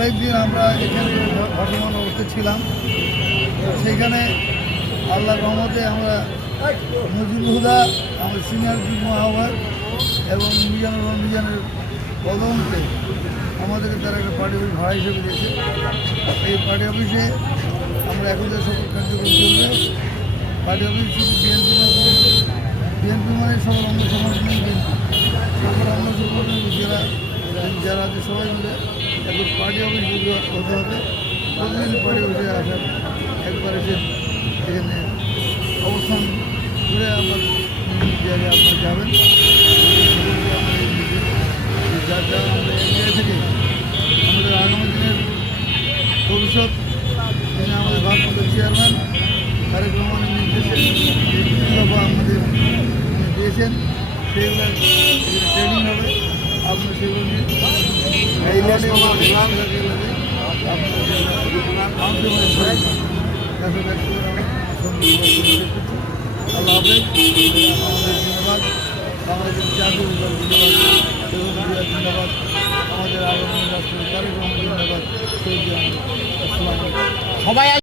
অনেকদিন আমরা এখানে বর্তমান অবস্থায় ছিলাম। সেইখানে আল্লাহর রহমতে আমরা নজরুল হুদা আমাদের সিনিয়র যুগ্ম আহ্বায়ক এবং মিজানের পদমকে আমাদেরকে তারা একটা পার্টি অফিস ভাড়া হিসেবে দিয়েছে। এই পার্টি অফিসে আমরা এখন যে সকল কার্যক্রম চলবে, পার্টি অফিস শুধু বিএনপি মানে সকল অঙ্গ সংগঠন বিএনপি, সকল অঙ্গ সংগঠন যারা আছে সবাই মিলে এখন পার্টি অফিস হতে হবে। প্রতিদিন পার্টি অফিসে আসার একবার এসে এখানে অবস্থান করে আমার জায়গায় আপনারা যাবেন। যার দ্বারা আমরা এগিয়ে থেকে আমাদের আগামী দিনের ভবিষ্যৎ তিনি আমাদের ভারপ্রাপ্ত চেয়ারম্যান তারেক রহমানের নির্দেশে যে দফা আমাদের দিয়েছেন সেগুলো ট্রেনিং হবে। আপনার সেগুলো নিয়ে আল্লাহ হাফেজ। আমাদের ধন্যবাদ, বাংলাদেশের জাতীয় ধন্যবাদ, ধন্যবাদ, আমাদের আগামী রাষ্ট্রপতি তারেক রহমান ধন্যবাদ। সবাই